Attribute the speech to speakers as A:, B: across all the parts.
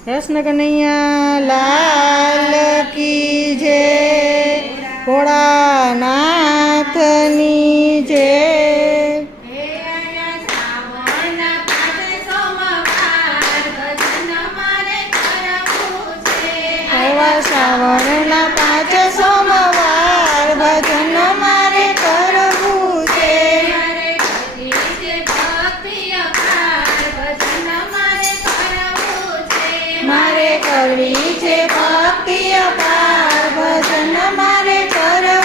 A: કૃષ્ણ કનૈયા લાલ કી જે ભોળાના મારે કરવી છે ભક્તિ અપાર. ભજન મારે કરવી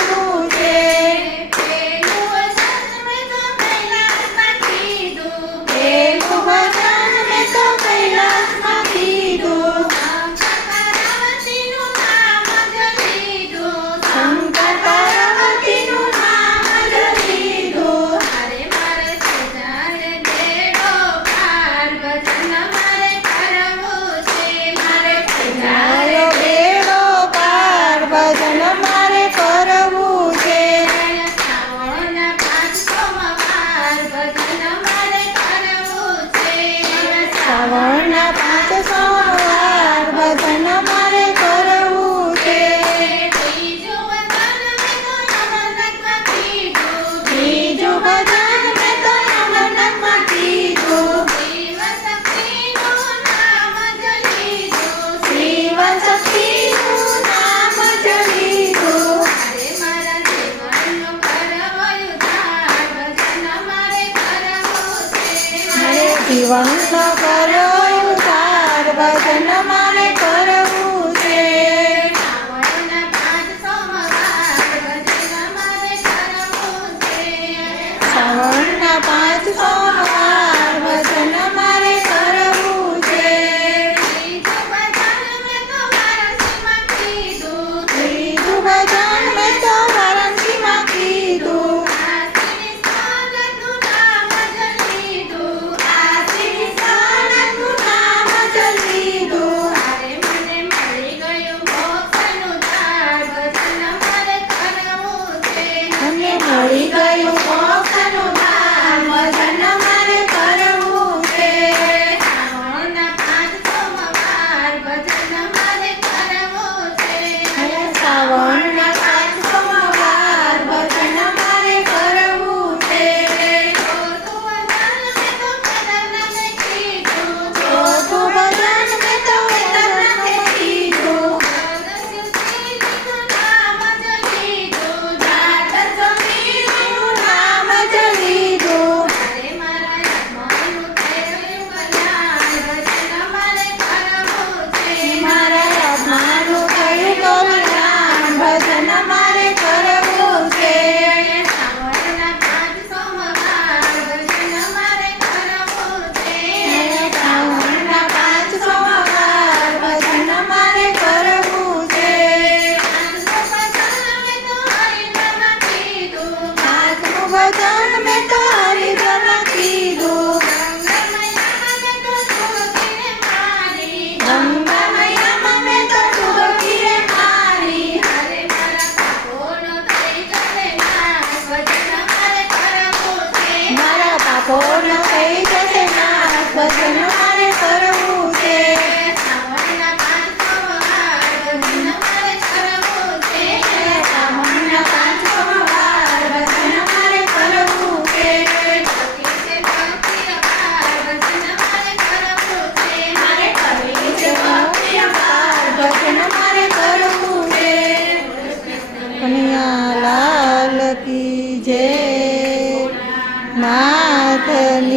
B: Hello
A: વંશ કર્યો તાર વચનમાં 理解をしまたの कन्हैया लाल की जय नाथन